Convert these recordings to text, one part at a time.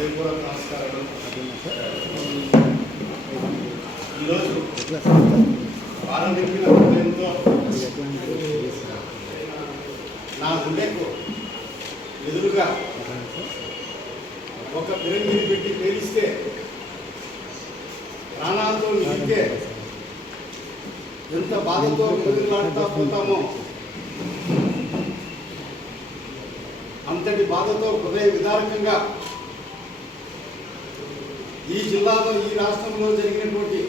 హృదయపూర్వక నమస్కారాలు. ఈరోజు ప్రారంభించిన హృదయంతో నా గుండెకు ఎదురుగా ఒక పిరంగిని పెట్టి పేలిస్తే ప్రాణాలతో నిలిస్తే ఎంత బాధతో విలువలాడుతూ పోతామో అంతటి బాధతో హృదయ విదారకంగా ఈ జిల్లాలో ఈ రాష్ట్రంలో జరిగినటువంటి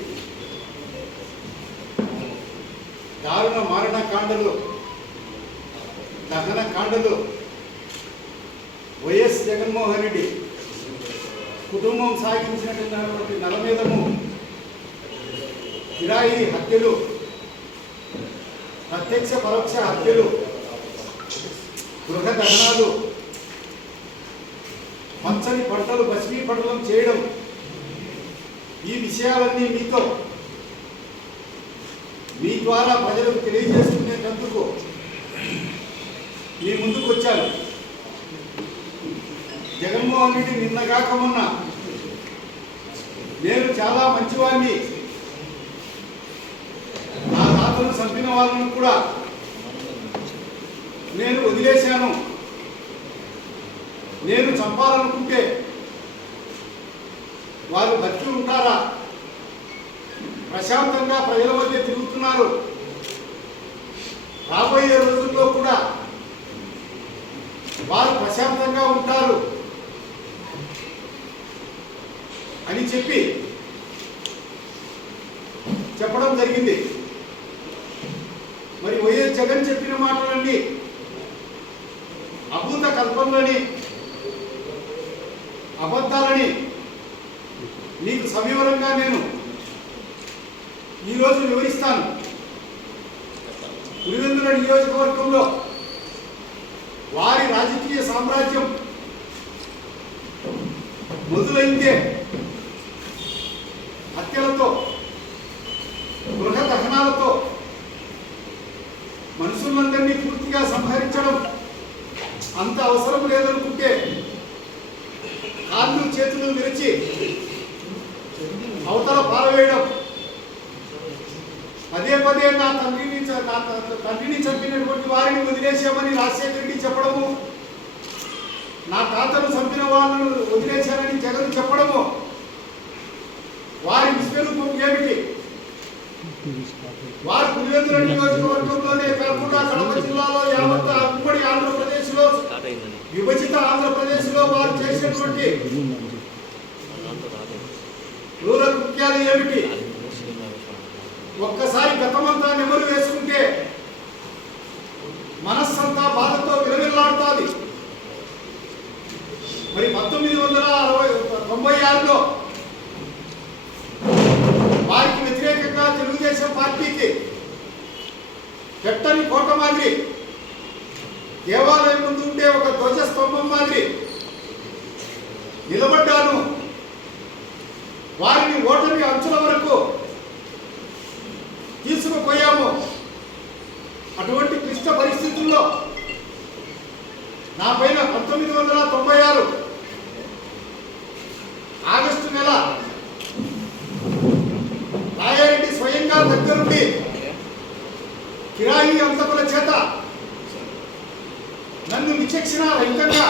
దారుణ మారణ కాండలు, దహన కాండలు, వైఎస్ జగన్మోహన్ రెడ్డి కుటుంబం సాగించినటువంటి నలమేధము, కిరాయి హత్యలు, ప్రత్యక్ష పరోక్ష హత్యలు, గృహ దహనాలు, పచ్చని పంటలు భస్మీపటలం చేయడం, ఈ విషయాలన్నీ మీ ద్వారా ప్రజలకు తెలియజేసుకునేటందుకు మీ ముందుకు వచ్చాను. జగన్మోహన్ రెడ్డి నిన్నగాక మొన్న నేను చాలా మంచివాడిని, నా తాతను చంపిన వాళ్ళను కూడా నేను వదిలేశాను, నేను చంపాలనుకుంటే వారు బతికి ఉంటారా, ప్రశాంతంగా ప్రజల మధ్య తిరుగుతున్నారు, రాబోయే రోజుల్లో కూడా వారు ప్రశాంతంగా ఉంటారు అని చెప్పడం జరిగింది. మరి వైఎస్ జగన్ చెప్పిన మాటలన్నీ అభూత కల్పనలని, అబద్ధాలని మీకు సవివరంగా నేను ఈరోజు వివరిస్తాను. పులివెందుల నియోజకవర్గంలో వారి రాజకీయ సామ్రాజ్యం మొదలైందే హత్యలతో, గృహ దహనాలతో, మనుషులందరినీ పూర్తిగా సంహరించడం అంత అవసరం లేదనుకుంటే కాళ్ళు చేతులు విరిచి అవతల పారవేయడం, పదే పదే నా తండ్రిని చంపినటువంటి వారిని వదిలేసామని రాజశేఖర రెడ్డి చెప్పడము, నా తాతను చంపిన వాళ్ళను వదిలేశానని జగన్ చెప్పడము, వారి విశ్వరూపం ఏమిటి? వారు పులివెందుల నియోజకవర్గంలోనే కాకుండా కడప జిల్లాలో యావత్ ఉమ్మడి ఆంధ్రప్రదేశ్లో, విభజిత ఆంధ్రప్రదేశ్లో వారు చేసినటువంటి క్రూర కృత్యాలు ఏమిటి? ఒక్కసారి గతమంతా నెమరు వేసుకుంటే మనస్సంతా బాధతో విలవిల్లాడుతుంది. మరి 1996లో వారికి వ్యతిరేకంగా తెలుగుదేశం పార్టీకి పెట్టని కోట మాదిరి, దేవాలయం ముందు ఉండే ఒక ధ్వజస్తంభం మాదిరి నిలబడ్డాను. వారిని ఓటమి అంచుల వరకు తీసుకుపోయాము. అటువంటి క్లిష్ట పరిస్థితుల్లో నా పైన 1996 ఆగస్టు నెల రాయారెడ్డి స్వయంగా దగ్గరుండి కిరాయి అంతకుల చేత నన్ను విచక్షణ రహితంగా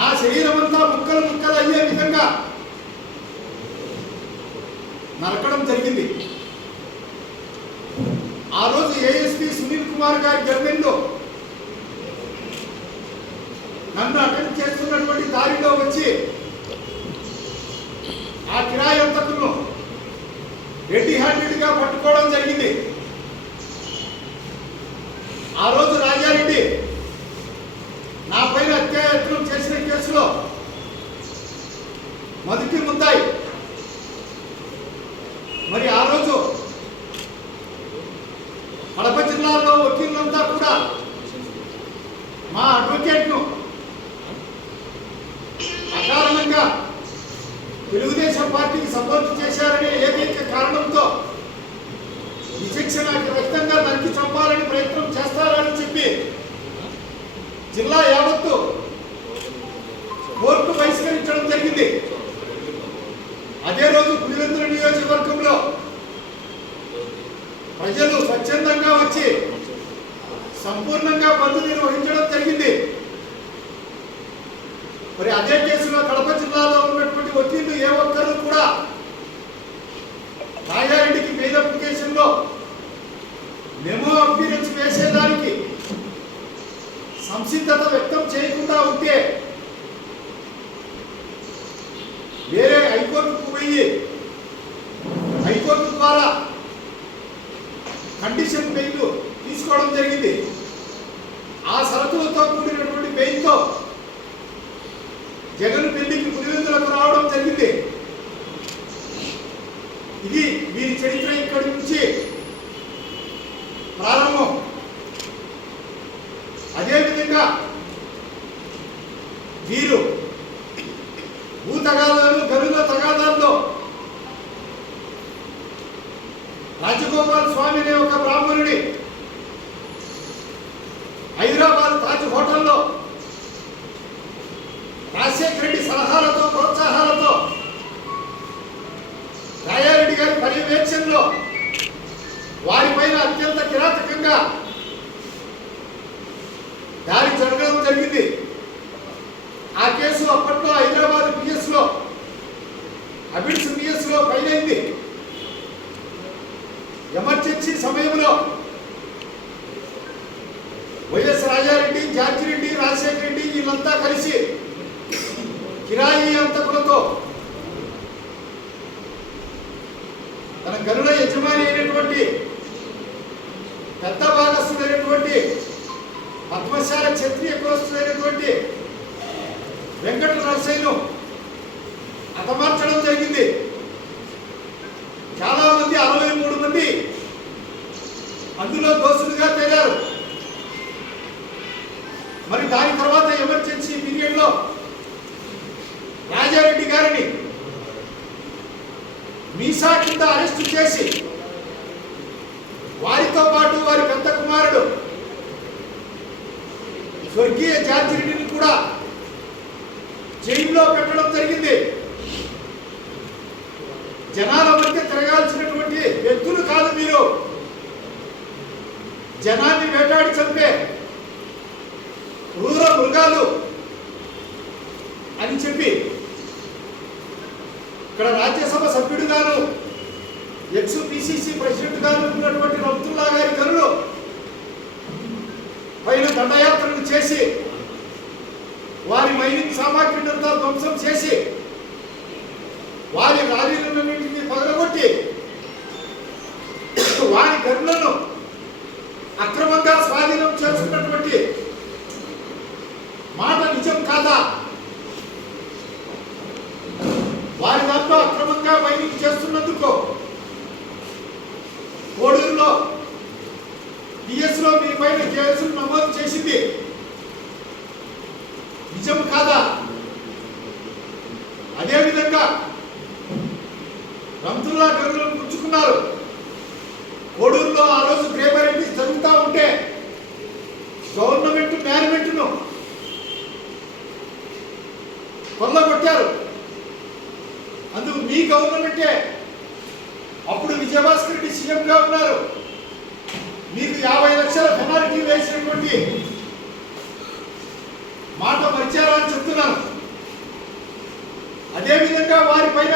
నా శరీరం అంతా ముక్కలు ముక్కలు అయ్యే విధంగా నరకడం జరిగింది. ఆ రోజు ఏఎస్పీ సునీల్ కుమార్ గారి గవర్నమెంట్లో నన్ను అటెండ్ చేస్తున్నటువంటి దారిలో వచ్చి ఆ కిరాయి అంతకులను రెడ్డి హ్యాండెడ్గా పట్టుకోవడం జరిగింది. ఆ రోజు రాజారెడ్డి నా పైన అత్యాయత్నం చేసిన కేసులో మొదటి ముద్దాయి. మరి ఆ రోజు కడప జిల్లాలో వకీళ్ళంతా కూడా మా అడ్వకేట్ను అకారణంగా తెలుగుదేశం పార్టీకి సపోర్ట్ చేశారనే ఏకైక కారణంతో విచక్షణకి వ్యక్తంగా నరికి చంపాలని ప్రయత్నం చేస్తారని చెప్పి జిల్లా యావత్తు కోర్టు బహిష్కరించడం జరిగింది. అదే రోజు పులివెందుల నియోజకవర్గంలో ప్రజలు స్వచ్ఛందంగా వచ్చి సంపూర్ణంగా బంద్ నిర్వహించడం జరిగింది. మరి అదే కేసులో కడప జిల్లాలో ఉన్నటువంటి వకీళ్లు ఏ ఒక్కరు కూడా రాజారెడ్డికి బెయిల్ అప్లికేషన్లో మెమో అపీరెన్స్ వేసేదానికి సంసిద్ధత వ్యక్తం చేయకుండా ఉంటే వేరే హైకోర్టుకు పోయి హైకోర్టు ద్వారా కండిషన్ బెయిల్ తీసుకోవడం జరిగింది. ఆ షరతులతో కూడినటువంటి బెయిల్తో జగన్ పెళ్లికి పులివెందులకు రావడం జరిగింది. ఇది వీరి చరిత్ర ఇక్కడి నుంచి ప్రారంభం. అదేవిధంగా వీరు భూ తగాదాలు గనుల తగాదాల్లో రాజగోపాల్ స్వామి అనే ఒక బ్రాహ్మణుడి హైదరాబాద్ తాజ్ హోటల్లో రాజశేఖర రెడ్డి సలహాలతో ప్రోత్సాహాలతో రాజారెడ్డి గారి పర్యవేక్షణలో వారిపైన అత్యంత కిరాతకంగా దాడి జరగడం జరిగింది. ఆ కేసు అప్పట్లో హైదరాబాద్ పిఎస్లో అబిడ్స్ పిఎస్లో ఫైల్ అయింది. ఎమర్జెన్సీ సమయంలో వైఎస్ రాజారెడ్డి, జార్జిరెడ్డి, రాజశేఖర రెడ్డి వీళ్ళంతా కలిసి కిరాయి అంతకులతో తన గనుల యజమాని అయినటువంటి పెద్ద భాగస్థుడైనటువంటి పద్మశాల క్షత్రియ కులస్తుడైనటువంటి వెంకట నరసయ్యను హతమార్చడం జరిగింది. చాలా మంది 63 మంది అందులో దోషులుగా తేలారు. మరి దాని తర్వాత ఎమర్జెన్సీ పీరియడ్లో రాజారెడ్డి గారిని మీసా కింద అరెస్టు చేసి వారితో పాటు వారి పెద్ద కుమారుడు స్వర్గీయ జార్జిరెడ్డిని కూడా జైల్లో పెట్టడం జరిగింది. జనాల మధ్య తిరగాల్సినటువంటి వ్యక్తులు కాదు మీరు, జనాన్ని వేటాడి చంపే క్రూర మృగాలు అని చెప్పి ఇక్కడ రాజ్యసభ సభ్యుడిగాను ఎక్స్ పిసిసి ప్రెసిడెంట్ గాను ఉన్నటువంటి రబ్తుల్లా గారి గనులు పైన దండయాత్రలు చేసి వారి మైనింగ్ సామాగ్రినంతా ధ్వంసం చేసి వారి లారీలన్నింటినీ పగలగొట్టి వారి గనులను అక్రమంగా స్వాధీనం చేసుకున్నటువంటి మాట నిజం కాదా? వారి దాంట్లో అక్రమంగా మైనింగ్ చేస్తున్నందుకు కోడూరులో పిఎస్లో మీ పైన కేసులు నమోదు చేసింది నిజం కాదా? అదేవిధంగా రంతుల్లా గనులను పుచ్చుకున్నారు. కోడూరులో ఆ రోజు గ్రేబరెడ్డి జరుగుతూ ఉంటే గవర్నమెంట్ మేనేజ్మెంట్ను కొల్లగొట్టారు. అందుకు మీ గవర్నమెంటే అప్పుడు విజయభాస్కర్ రెడ్డి సీఎంగా ఉన్నారు. మీకు 50 లక్షల పెనాల్టీ వేసినటువంటి మాట మర్చారా అని చెప్తున్నాను. అదేవిధంగా వారి పైన